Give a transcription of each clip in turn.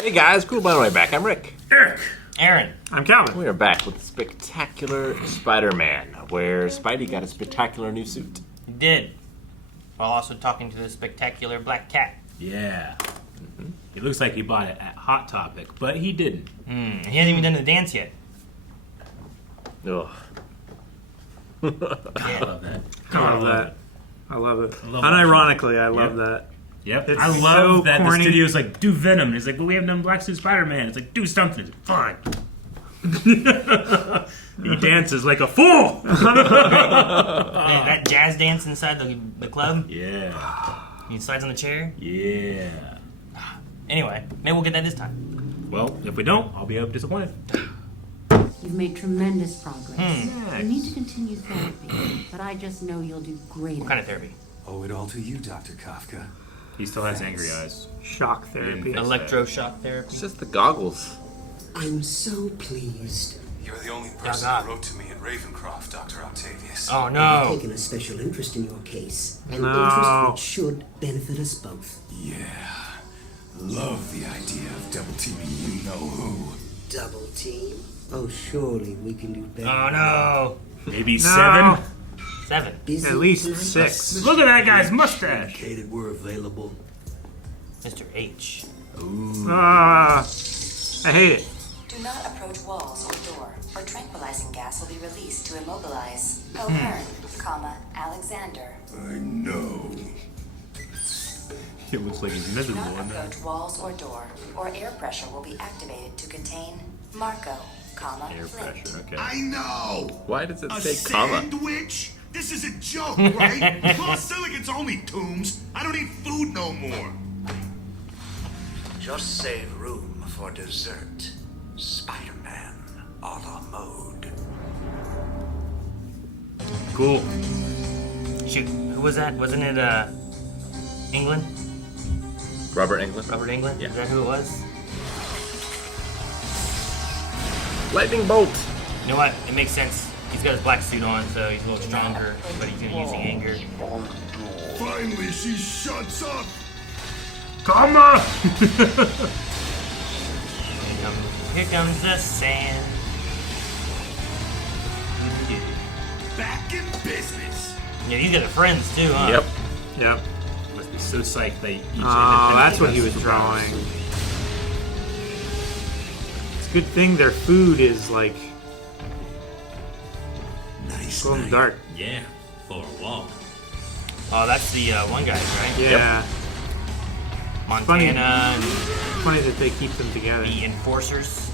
Hey guys, cool by the way back. I'm Rick. Eric. Aaron. I'm Calvin. We are back with Spectacular Spider-Man, where Spidey got a spectacular new suit. He did. While also talking to the spectacular black cat. Yeah. It looks like he bought it at Hot Topic, but he didn't. He hasn't even done the dance yet. Ugh. I love that. I love that. I love it. I love Unironically, I love Yep. that. Yep. It's I love so that corny. the studio's like, do Venom. And it's like, but we haven't done Black Suit Spider-Man. It's like, do something. It's like, fine. He dances like a fool. Yeah, that jazz dance inside the club. Yeah. He slides on the chair. Yeah. Anyway, maybe we'll get that this time. Well, if we don't, I'll be disappointed. You've made tremendous progress. You need to Thanks. continue therapy, but I just know you'll do great. What kind of therapy? Owe it all to you, Dr. Kafka. He still has angry eyes. Shock therapy. Yeah. Electroshock therapy. It's just the goggles. I'm so pleased. You're the only person God. who wrote to me at Ravencroft, Dr. Octavius. Oh I've no. taken a special interest in your case. An No. interest which should benefit us both. Yeah. Love the idea of double teaming you know who. Double team? Oh, surely we can do better. Oh no. Maybe No. 7. 7. Busy At least tonight? 6. Look at that guy's mustache. Indicated we're available. Mr. H. I hate it. Do not approach walls or door, or tranquilizing gas will be released to immobilize. O'Hearn, Alexander. I know. It looks like he's Do miserable not in that. approach walls or door, or air pressure will be activated to contain Marco, Air Flint. pressure, okay. I know! Why does it A say comma? sandwich? This is a joke, right? Plus, silicon's only tombs. I don't eat food no more. Just save room for dessert. Spider-Man a la mode. Cool. Shoot, who was that? Wasn't it England? Robert Englund. Robert England? Yeah. Is that who it was? Lightning bolt. You know what? It makes sense. He's got his black suit on, so he's a little stronger, but he's using anger. Finally, she shuts up. Comma! Here comes the sand. Back in business. Yeah, these guys are friends too, huh? Yep. Yep. Must be so psyched they each Oh, that's what he independently was have drawing. superpowers. It's a good thing their food is like Nice glow in the night. dark. Yeah, for a walk. Oh, that's the one guy, right? Yeah. Montana and Funny that they keep them together. the Enforcers.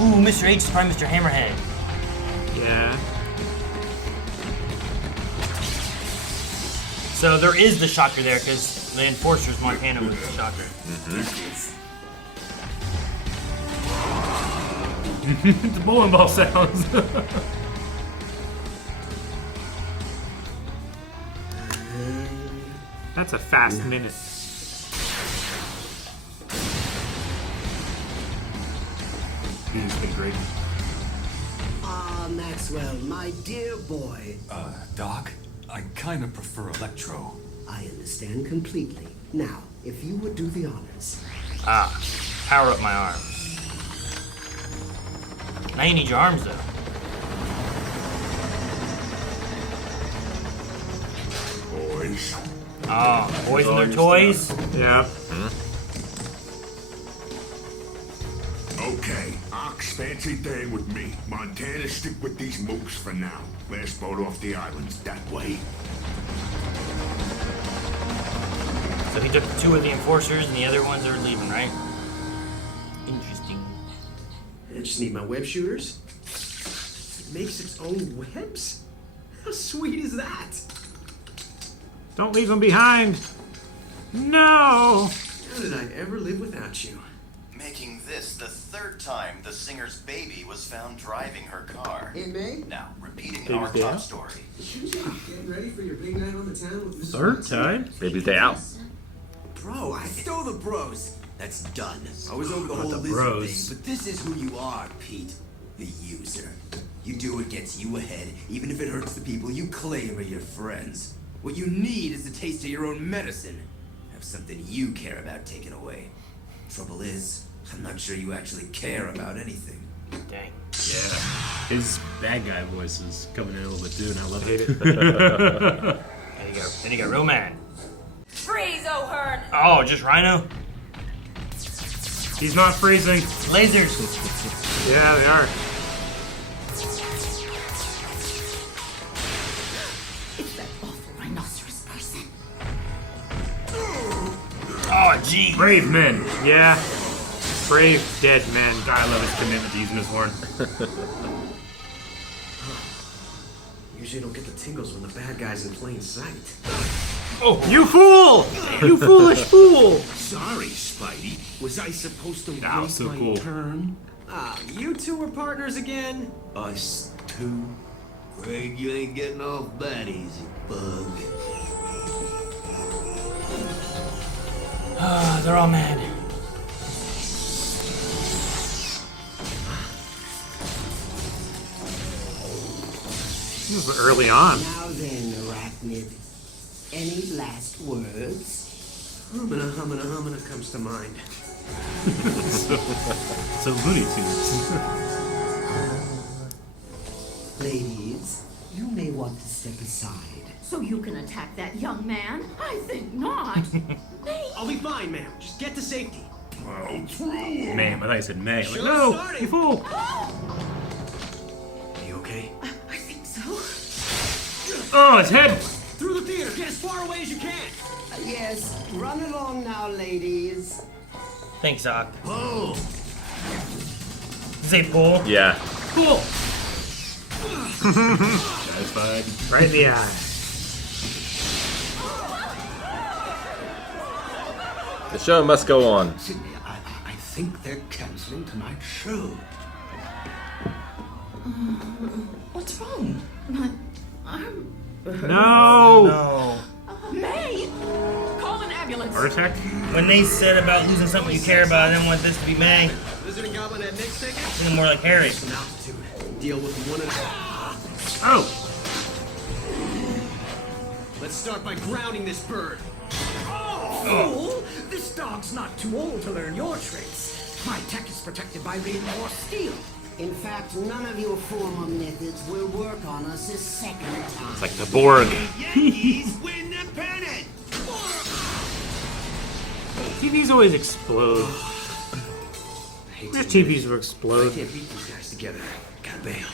Ooh, Mr. H is probably Mr. Hammerhead. Yeah. So there is the Shocker there, because the Enforcers, Montana was the Shocker. The bowling ball sounds. That's a fast minute. He's been great. Ah, Maxwell, my dear boy. Doc, I kinda prefer Electro. I understand completely. Now, if you would do the honors. Ah, power up my arms. Now you need your arms, though. Boys. Oh, boys and their toys. Yep. Okay, Ox, fancy day with me. Montana, stick with these mooks for now. Last boat off the island's that way. So he took 2 of the Enforcers, and the other ones are leaving, right? Interesting. I just need my web shooters. It makes its own webs? How sweet is that? Don't leave them behind. No. How did I ever live without you? Making this the 3rd time the singer's baby was found driving her car. Hey, May? Now, repeating Baby's our day top out? story. Shouldn't you be getting ready for your big night on the town with Mrs. Third Watson? time? Baby's day out. Bro, I stole the bros. That's done. I was over the Not whole the lizard bros. thing, but this is who you are, Pete. The user. You do what gets you ahead, even if it hurts the people you claim are your friends. What you need is a taste of your own medicine. have something you care about taken away. Trouble is, I'm not sure you actually care about anything. Dang. Yeah. His bad guy voice is coming in a little bit too, and I love it. Then you got real mad. Freeze, O'Hearn! Oh, just Rhino? He's not freezing. Lasers! Yeah, they are. It's that awful rhinoceros person. Oh, gee. Brave men. Yeah. Brave dead men. God, I love his commitment to using his horn. Usually don't get the tingles when the bad guy's in plain sight. Oh, you fool! You foolish fool! Sorry, Spidey. Was I supposed to That was so cool. turn? Ah, you two are partners again? Us two? Afraid you ain't getting off that easy, bug. They're all mad. This was early on. Now then, Arachnid, any last words? Humana comes to mind. So Looney Tunes. Ladies, you may want to step aside. So you can attack that young man? I think not. I'll be fine, ma'am. Just get to safety. I'll throw him. May. I thought you said May. Like, Sure. no, started. you fool. You okay? I think so. Oh, his head. Through the theater. Get as far away as you can. Yes, run along now, ladies. Thanks, Doc. Oh, Say pull. Yeah. Cool. Satisfied. Right in the eye. The show must go on. Sydney, I think they're canceling tonight's show. What's wrong? My arm. No! No. May! Call an ambulance. Heart attack? When they said about losing something you care about, I didn't want this to be May. Lizard and Goblin at next ticket. It's more like Harry. Some altitude. Deal with one and Oh! Let's start by grounding this bird. Fool! This dog's not too old to learn your tricks. My tech is protected by reinforced steel. In fact, none of your former methods will work on us a second time. It's like the Borg. Yankees win the pennant. TVs always explode. There's TVs will I explode. can't beat these guys together. Gotta bail.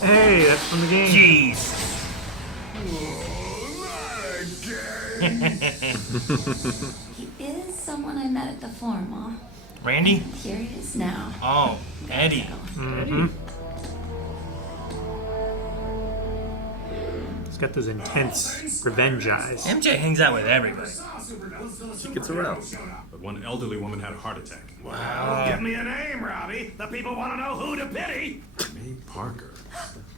Hey, that's from the game. Jeez. He is someone I met at the formal. Randy? Here he is now. Oh, Eddie. Mm-hmm. He's got those intense revenge eyes. MJ hangs out with everybody. She gets around. But one elderly woman had a heart attack. Wow. Give me a name, Robbie. The people want to know who to pity. May Parker.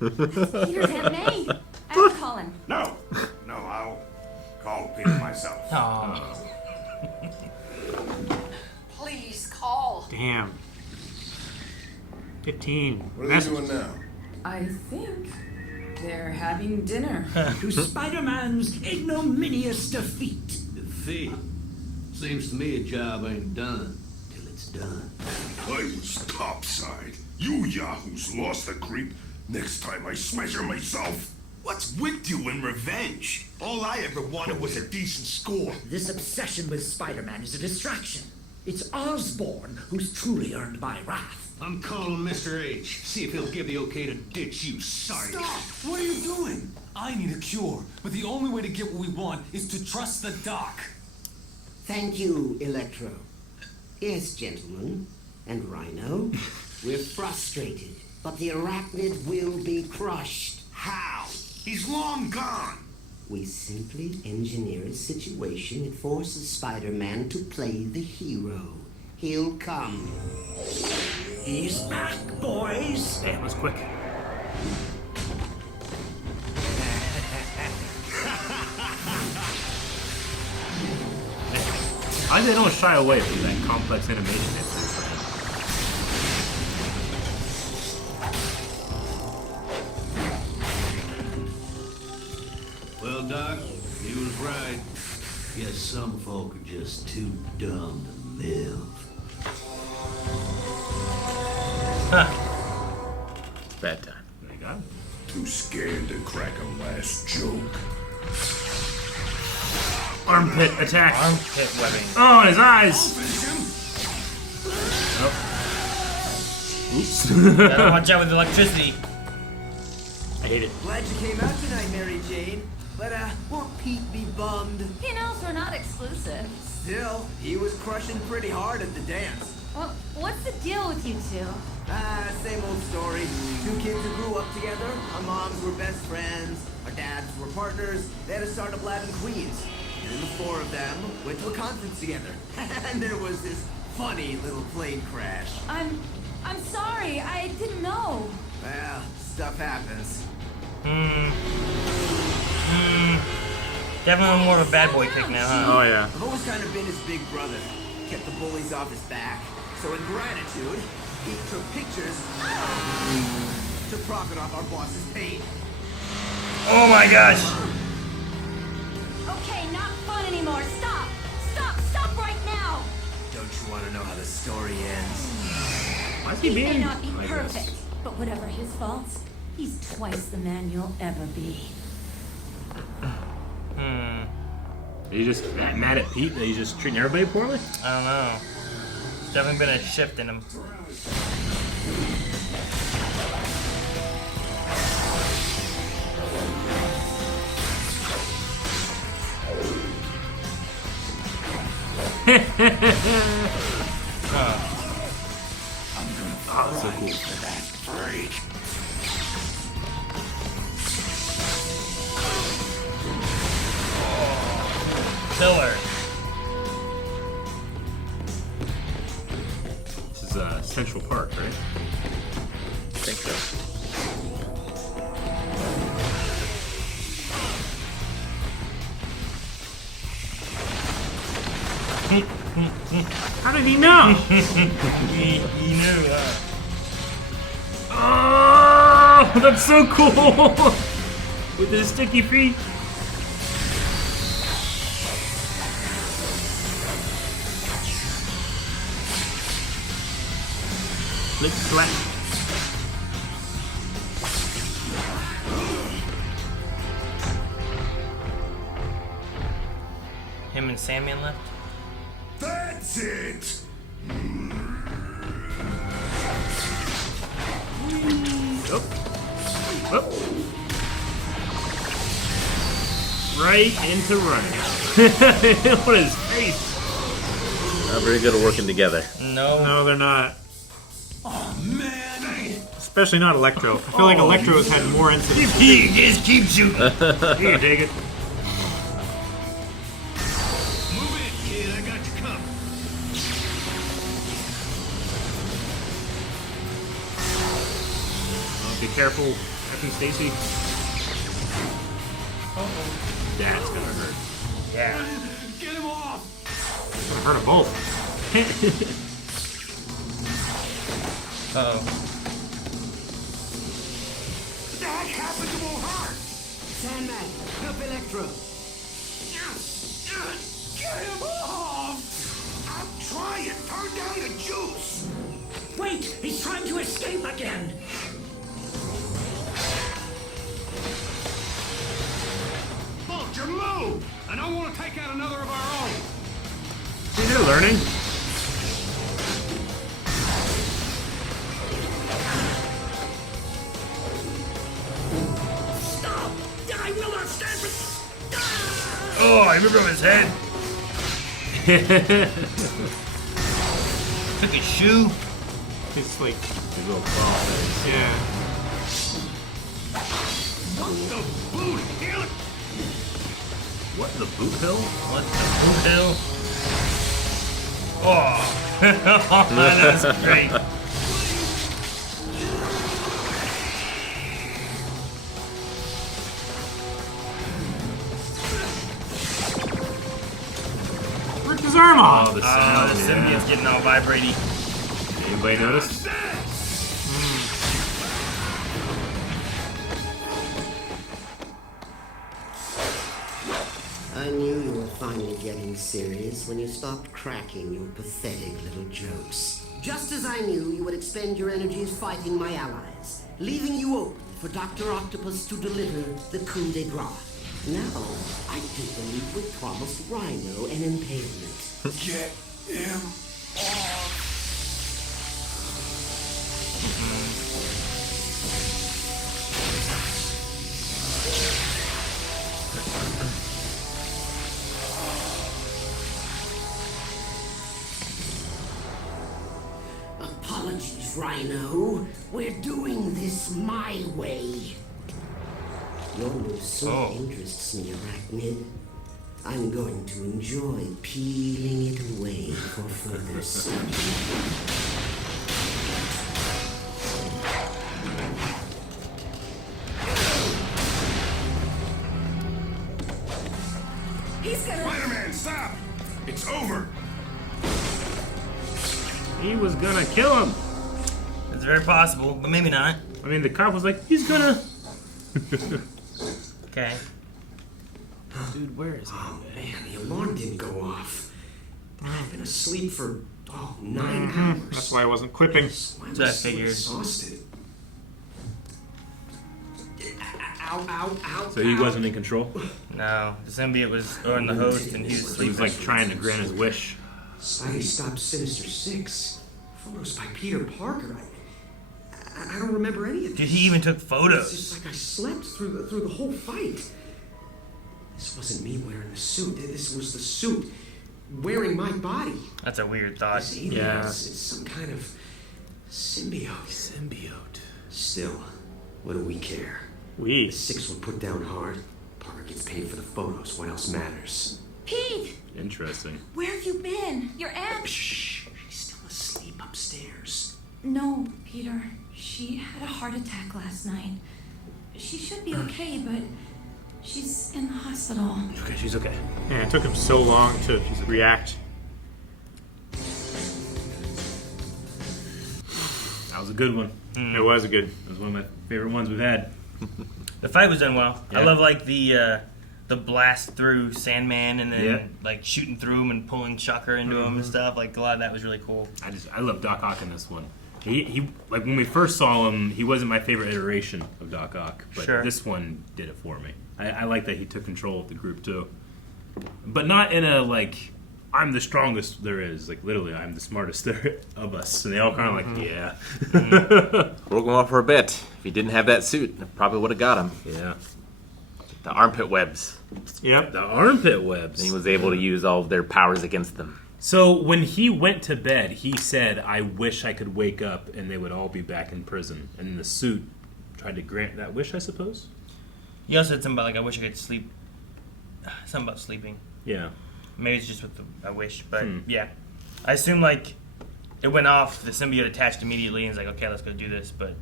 Peter's Aunt May. I have to call him. No, I'll call Peter myself. Oh. Please call. Damn. 15. What are they doing now? I think they're having dinner. To Spider-Man's ignominious defeat. Defeat? Seems to me a job ain't done till it's done. I was topside. You yahoos lost the creep. Next time I smash her myself. What's with you and revenge? All I ever wanted was a decent score. This obsession with Spider-Man is a distraction. It's Osborn who's truly earned my wrath. I'm calling Mr. H. See if he'll give the okay to ditch you, sorry. Stop! What are you doing? I need a cure, but the only way to get what we want is to trust the doc. Thank you, Electro. Yes, gentlemen, and Rhino, we're frustrated, but the Arachnid will be crushed. How? He's long gone. We simply engineer a situation that forces Spider-Man to play the hero. He'll come. He's back, boys! Damn, that was quick. I don't shy away from that complex animation. Well, Doc, he was right. Guess some folk are just too dumb to live. Bad time. There you go. Too scared to crack a last joke. Armpit attack. Armpit webbing. Oh, his eyes. Oops. Gotta watch out with electricity. I hate it. Glad you came out tonight, Mary Jane. But, won't Pete be bummed? He knows we're not exclusive. Still, he was crushing pretty hard at the dance. Well, what's the deal with you two? Same old story. Two kids who grew up together. Our moms were best friends. Our dads were partners. They had a startup lab in Queens. And then the four of them went to a conference together. And there was this funny little plane crash. I'm sorry. I didn't know. Well, stuff happens. Definitely more of a bad boy pick now, huh? Oh yeah. I've always kind of been his big brother. Kept the bullies off his back. So in gratitude, he took pictures to profit off our boss's pain. Oh my gosh! Okay, not fun anymore. Stop! Stop right now! Don't you want to know how the story ends? Why's He he may being not be like perfect, this? but whatever his faults, he's twice the man you'll ever be. Are you just that mad at Pete that he's just treating everybody poorly? I don't know. There's definitely been a shift in him. Oh, so cool. Pillar. This is Central Park, right? I think so. How did he know? he knew, Oh, that's so cool! With his sticky feet. Flick slap. Him and Sandman left? That's it! Oh. Right into running. What is his face? Not very good at working together. No, they're not. Oh, man! Especially not Electro. I feel like Electro has had more incidents. Just keep shooting. Here, take it. Move in, kid. I got you covered. Oh, be careful, Captain Stacy. That's gonna hurt. Yeah. Get him off! I've heard of both. Uh-oh. That happened to Mohart! Sandman, help Electro. Get him off! I'm trying. Turn down the juice. Wait! He's trying to escape again! Vulture, move! I don't want to take out another of our own. See, they're learning. Stop! I will not stand for... Oh, I remember his head. Took his shoe. It's like, His little claw thing. yeah. What the boot? Hell? What, the boot hill? What the boot hill? Oh, that's great. Ripped his arm off. Oh, the The sound. symbiote's getting all vibraty. Anybody notice? I knew you were finally getting serious when you stopped cracking your pathetic little jokes. Just as I knew you would expend your energies fighting my allies, leaving you open for Dr. Octopus to deliver the coup de grace. Now, I do believe we promised Rhino an impalement. Get him off! Apologies, Rhino. We're doing this my way. Your new suit interests me, Arachnid. I'm going to enjoy peeling it away for further study. He's gonna... Spider-Man, stop! It's over! He was gonna kill him. It's very possible, but maybe not. I mean, the cop was like, he's gonna. Okay. Dude, where is he? Oh, man, the alarm didn't go off. I've been asleep for 9 hours. That's why I wasn't quipping. So I figured. Exhausted. Ow, ow, ow. So he wasn't in control? No, the symbiote was on the host and he was He sleeping. was like trying to grant his wish. Spidey stopped Sinister Six. Photos by Peter Parker. I don't remember any of this. Dude, he even took It's photos. just like I slept through the whole fight. This wasn't me wearing the suit. This was the suit wearing my body. That's a weird thought. This alien Yeah. It's some kind of symbiote. Symbiote. Still, what do we care? We. The Six were put down hard. Parker gets paid for the photos. What else matters? Pete, Interesting. where have you been? Your aunt? Shh. She's still asleep upstairs. No, Peter. She had a heart attack last night. She should be okay, but she's in the hospital. Okay, she's okay. Yeah, it took him so long to react. That was a good one. It was a good. It was one of my favorite ones we've had. The fight was done well. Yeah. I love like the blast through Sandman and then Yeah. like shooting through him and pulling Shocker into him and stuff. Like a lot of that was really cool. I love Doc Ock in this one. He like when we first saw him, he wasn't my favorite iteration of Doc Ock, but Sure. this one did it for me. I like that he took control of the group too, but not in a like I'm the strongest there is. Like literally, I'm the smartest there of us, and they all kind of like yeah. We'll go on for a bit. If he didn't have that suit, it probably would have got him. Yeah. The armpit webs. Yep. The armpit webs. And he was able to use all of their powers against them. So when he went to bed, he said, "I wish I could wake up and they would all be back in prison." And the suit tried to grant that wish, I suppose. He also said something about like I wish I could sleep. Something about sleeping. Yeah. Maybe it's just with the wish, but yeah. I assume like it went off. The symbiote attached immediately, and he's like, "Okay, let's go do this." But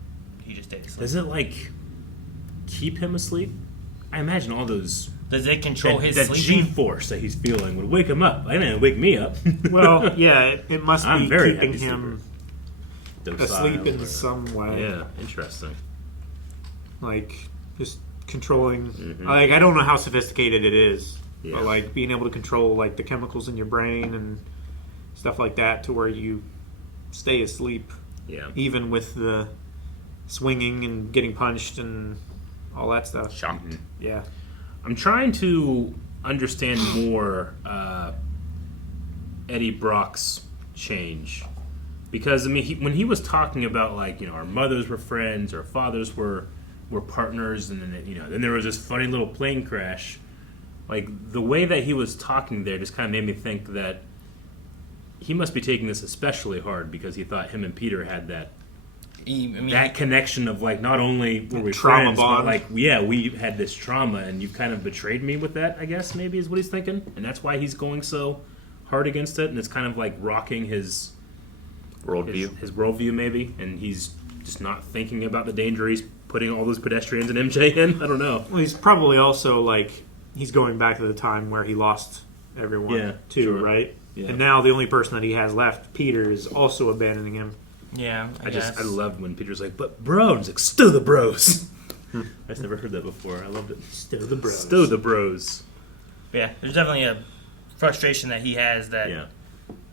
he just stayed asleep. Does it like keep him asleep? I imagine all those. Does it control his that sleeping? G-force that he's feeling would wake him up. I didn't wake me up. Well, yeah, it must I'm be very keeping happy him sleeper. asleep in Docile or- some way. Yeah, interesting. Like, just controlling. Mhm. Like, I don't know how sophisticated it is. Yeah. But, like, being able to control, like, the chemicals in your brain and stuff like that to where you stay asleep. Yeah. Even with the swinging and getting punched and all that stuff. Shocked. Yeah. I'm trying to understand more Eddie Brock's change, because I mean, when he was talking about like our mothers were friends, our fathers were partners, and then then there was this funny little plane crash. Like the way that he was talking there just kind of made me think that he must be taking this especially hard because he thought him and Peter had that. That connection of like not only were we trauma friends, bond. but like we had this trauma and you've kind of betrayed me with that, I guess maybe is what he's thinking, and that's why he's going so hard against it, and it's kind of like rocking his worldview, his worldview maybe, and he's just not thinking about the danger he's putting all those pedestrians and MJ in. I don't know. Well, he's probably also like he's going back to the time where he lost everyone Yeah, too, sure. right? Yeah. And now the only person that he has left, Peter, is also abandoning him. Yeah, I loved when Peter's like, but bro, it's like, stow the bros. I've never heard that before. I loved it. Stow the bros. Stow the bros. Yeah, there's definitely a frustration that he has that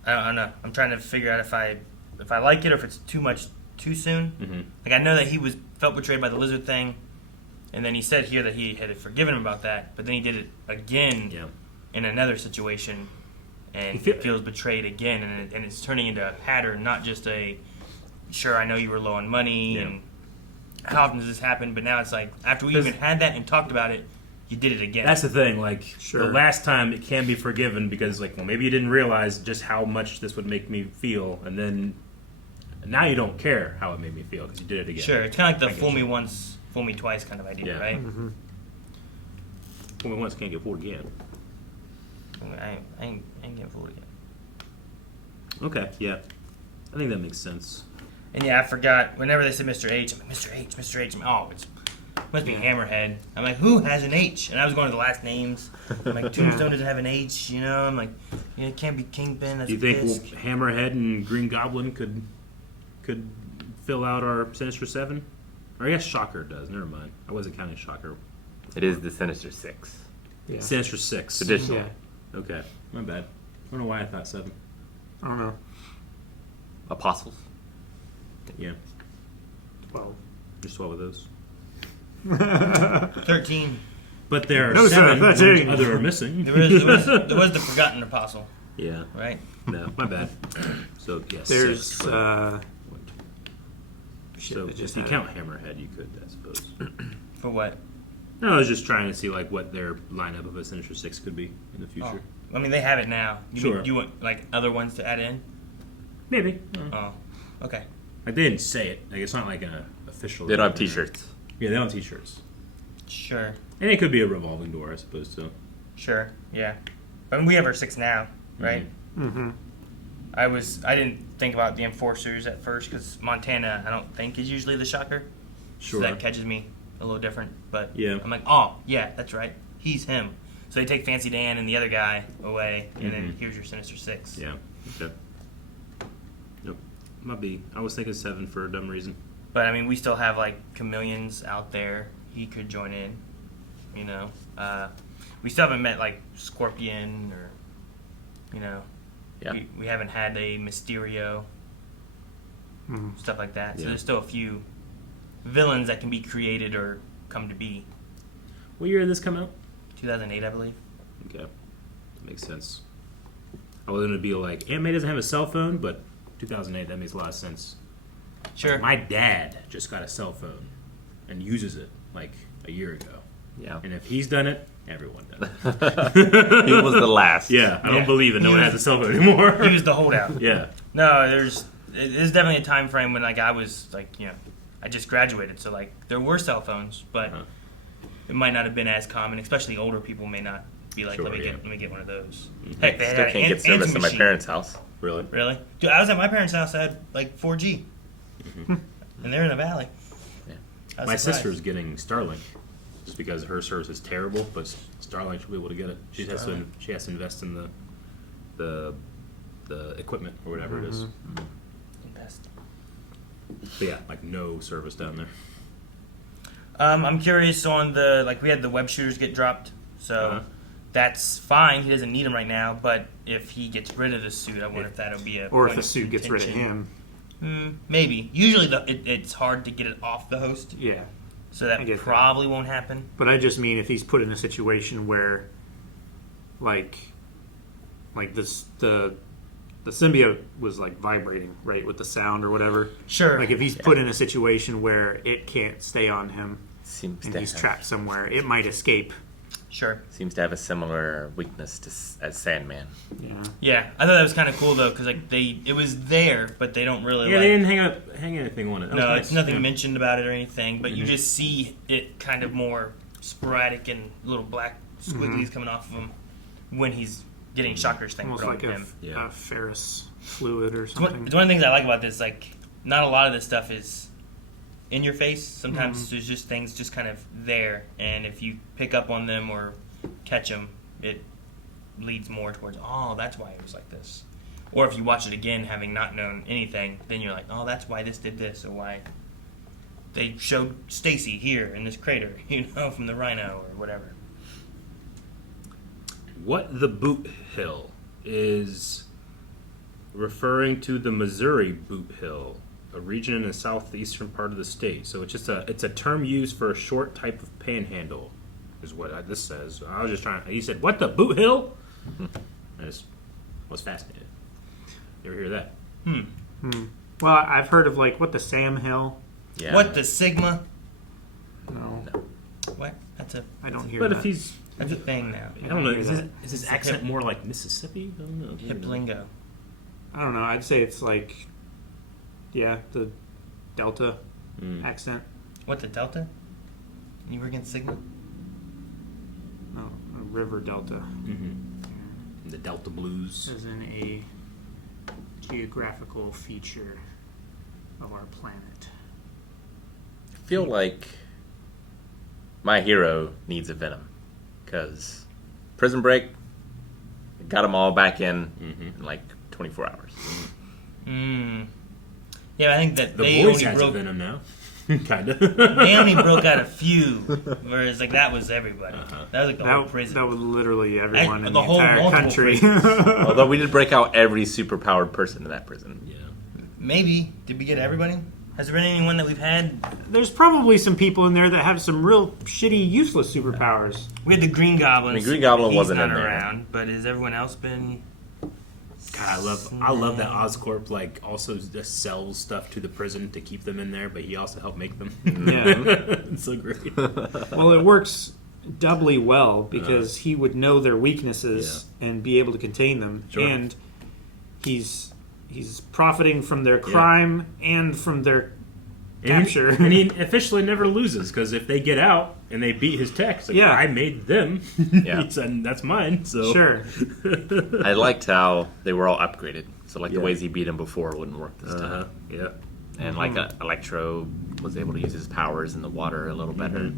I don't know. I'm trying to figure out if I like it or if it's too much too soon. Mm-hmm. Like, I know that he felt betrayed by the lizard thing, and then he said here that he had forgiven him about that, but then he did it again in another situation, and he feels betrayed again, and it's turning into a pattern, not just a, sure, I know you were low on money, and how often does this happen, but now it's like, after we even had that and talked about it, you did it again. That's the thing. Like, the last time it can be forgiven because, like, well, maybe you didn't realize just how much this would make me feel, and then now you don't care how it made me feel because you did it again. Sure, it's kind of like the fool me once, fool me twice kind of idea, right? Mm-hmm. Fool me once, can't get fooled again. I ain't getting fooled again. Okay, yeah. I think that makes sense. And yeah, I forgot, whenever they said Mr. H, I'm like, Mr. H, Mr. H. I'm like, oh, it must be Hammerhead. I'm like, who has an H? And I was going to the last names. I'm like, Tombstone doesn't have an H, you know? I'm like, yeah, it can't be Kingpin. That's Do you think Fisk. Hammerhead and Green Goblin could fill out our Sinister Seven? Or I guess Shocker does. Never mind. I wasn't counting Shocker. It is the Sinister Six. Yeah. Sinister Six. Traditional. Yeah. Okay. My bad. I don't know why I thought 7. I don't know. Apostles. Yeah. 12. There's 12 of those. 13. But there are No, sir, 7 13. other are missing. There was the Forgotten Apostle. Yeah. Right? No, my bad. So, yes. There's, 6, but- so, I just if you had count Hammerhead, you could, I suppose. For what? No, I was just trying to see like what their lineup of a Sinister Six could be in the future. Oh. I mean, they have it now. Sure. You want, like, other ones to add in? Maybe. Oh, okay. Like, they didn't say it. Like, it's not like an official. They don't have T-shirts. Yeah, they don't have T-shirts. Sure. And it could be a revolving door, I suppose, too. Sure, yeah. I mean, we have our 6 now, right? Mm-hmm. I didn't think about the Enforcers at first because Montana, I don't think, is usually the Shocker. Sure. So that catches me a little different. But Yeah. I'm like, oh, yeah, that's right. He's him. So they take Fancy Dan and the other guy away, and then here's your Sinister Six. Yeah. Okay. Nope. Might be. I was thinking 7 for a dumb reason. But, I mean, we still have, like, Chameleons out there. He could join in, you know. We still haven't met, like, Scorpion or, you know. Yeah. We haven't had a Mysterio, stuff like that. So Yeah. there's still a few villains that can be created or come to be. What year did this come out? 2008, I believe. Okay. That makes sense. I was going to be like, Aunt May doesn't have a cell phone, but 2008, that makes a lot of sense. Sure. Like, my dad just got a cell phone and uses it like a year ago. Yeah. And if he's done it, everyone done it. He was the last. Yeah, I don't Yeah. believe that no one has a cell phone anymore. He was the holdout. Yeah. No, there's definitely a time frame when, like, I was, like, you know, I just graduated. So, like, there were cell phones, but it might not have been as common, especially older people may not be like, Sure, let me yeah. get one of those. Heck, they Still had can't get service at my parents' house. Really? Really? Dude, I was at my parents' house. I had like 4G, and they're in a valley. Yeah. I was My surprised. sister's getting Starlink just because her service is terrible, but Starlink should be able to get it. She has to invest in the equipment or whatever it is. Invest. But yeah, like no service down there. I'm curious on the, like, we had the web shooters get dropped, so that's fine. He doesn't need them right now, but if he gets rid of the suit, I wonder if that'll be a Or if point the of suit gets rid of contention. him. Maybe. Usually it's hard to get it off the host, Yeah. so I that get that. probably won't happen. But I just mean if he's put in a situation where, like this the symbiote was like vibrating, right, with the sound or whatever. Sure. Like if he's put in a situation where it can't stay on him Seems and to he's have- trapped somewhere, it might escape. Sure. Seems to have a similar weakness as Sandman. Yeah. Yeah, I thought that was kind of cool though, because like it was there, but they don't really. Yeah, like, they didn't hang anything on it. That was No, nice. it's nothing Yeah. mentioned about it or anything, but you just see it kind of more sporadic and little black squigglies coming off of him when he's getting Shocker's thing Almost put like on a, him. a ferrous fluid or It's one something. of the things I like about this. Like, not a lot of this stuff is in your face. Sometimes there's just things just kind of there, and if you pick up on them or catch them, it leads more towards, oh, that's why it was like this. Or if you watch it again, having not known anything, then you're like, oh, that's why this did this, or why they showed Stacy here in this crater, you know, from the Rhino or whatever. what the Boot Hill is referring to the Missouri Boot Hill, a region in the southeastern part of the state. So it's just it's a term used for a short type of panhandle, is what this says. I was just trying. He said, "What the Boot Hill?" I just was fascinated. You ever hear that? Well, I've heard of like what the Sam Hill. Yeah. What the Sigma? No. What? That's a. I don't hear But that. if he's, That's a thing now. I don't know. hear Is that. his accent more like Mississippi? I don't know. Hip lingo. I don't know. I'd say it's like, yeah, the Delta accent. What, the Delta? You were against Sigma? No, a river delta. The Delta Blues. As in a geographical feature of our planet. I feel like my hero needs a Venom because Prison Break got them all back in like 24 hours. Yeah, I think that The they boys only has broke. a Venom now. Kind of. They only broke out a few, whereas like that was everybody. That was like the whole prison. That was literally everyone in the the whole entire multiple country. prisons. Although we did break out every superpowered person in that prison. Yeah. Maybe. Did we get everybody? Has there been anyone that we've had? There's probably some people in there that have some real shitty, useless superpowers. We had the Green Goblin. I mean, Green Goblin He's wasn't not in there. around, but has everyone else been? God, I love that Oscorp like also just sells stuff to the prison to keep them in there, but he also helped make them. Yeah. It's so great. Well, it works doubly well because he would know their weaknesses and be able to contain them, Sure. and he's profiting from their crime and from their capture. And he officially never loses because if they get out and they beat his tech, it's like, Yeah. I made them. Yeah. He said, that's mine. So Sure. I liked how they were all upgraded. So like the Yeah. ways he beat him before wouldn't work this time. Yeah. And like Electro was able to use his powers in the water a little better.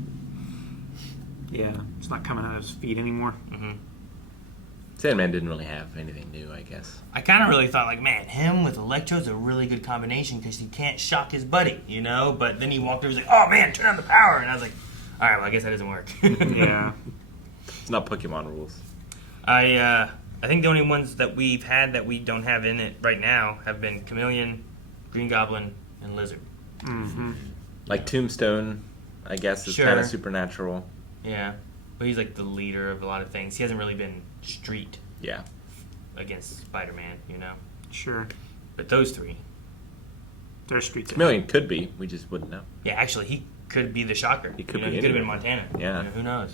Yeah, it's not coming out of his feet anymore. Sandman didn't really have anything new, I guess. I kind of really thought, like, man, him with Electro is a really good combination because he can't shock his buddy, you know? But then he walked over and was like, oh, man, turn on the power. And I was like, all right, well, I guess that doesn't work. Yeah. It's not Pokemon rules. I think the only ones that we've had that we don't have in it right now have been Chameleon, Green Goblin, and Lizard. Like Tombstone, I guess, is Sure. kind of supernatural. Yeah. But he's, like, the leader of a lot of things. He hasn't really been street Yeah. against Spider-Man, you know? Sure. But those three. They're streets. Chameleon could be. We just wouldn't know. Yeah, actually, he could be the Shocker. He could you know, be He could have been anywhere. Montana. Yeah. You know, who knows?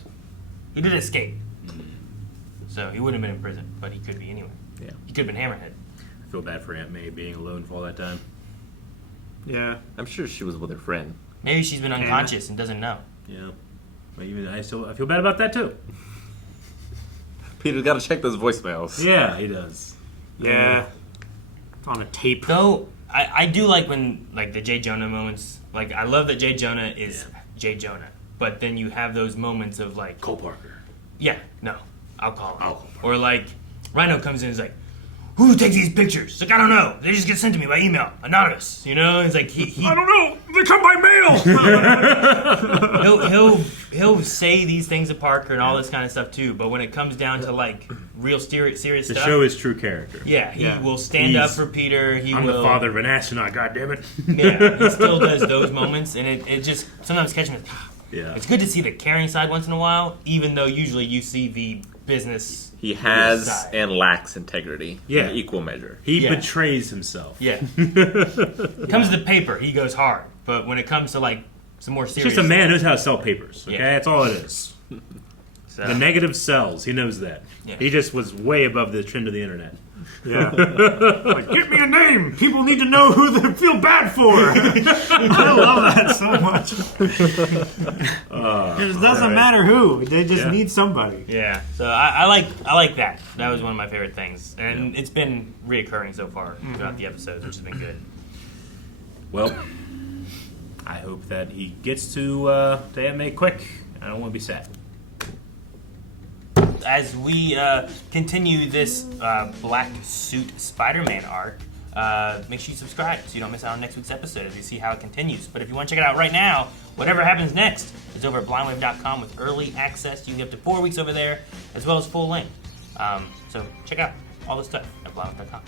He did escape. So he wouldn't have been in prison, but he could be anyway. Yeah. He could have been Hammerhead. I feel bad for Aunt May being alone for all that time. Yeah. I'm sure she was with her friend. Maybe she's been unconscious and doesn't know. Yeah. But even I feel bad about that too. Peter's got to check those voicemails. Yeah, he does. Yeah. It's on a tape. Though, I do like when, like, the J. Jonah moments. Like, I love that J. Jonah is J. Jonah. But then you have those moments of, like... Cole Parker. Yeah, no. I'll call him. Or, like, Rhino comes in and is like, who takes these pictures? It's like, I don't know. They just get sent to me by email. Anonymous. You know? It's like, he I don't know. They come by mail. he'll say these things to Parker and all this kind of stuff too, but when it comes down to like real serious To stuff, show his true character. yeah, he will stand up for Peter. I'm will. the father of an astronaut, goddammit. Yeah, he still does those moments, and it just sometimes catches me. Yeah. It's good to see the caring side once in a while, even though usually you see the business. He has side. and lacks integrity in equal measure. He betrays himself. Yeah. Comes to paper, he goes hard, but when it comes to like some more It's serious, just a man who knows how to sell papers. Okay, Yeah. that's all it is. So- The negative sells. He knows that. Yeah. He just was way above the trend of the internet. Yeah. Like, give me a name. People need to know who they feel bad for. I love that so much. It doesn't matter who. They just need somebody. Yeah, so I like that. That was one of my favorite things, and it's been reoccurring so far throughout the episodes, which has been good. Well, I hope that he gets to Aunt May quick. I don't want to be sad. As we continue this Black Suit Spider-Man arc, make sure you subscribe so you don't miss out on next week's episode as you see how it continues. But if you want to check it out right now, whatever happens next is over at blindwave.com with early access. You can get up to 4 weeks over there, as well as full length. So check out all the stuff at blauwolf.com.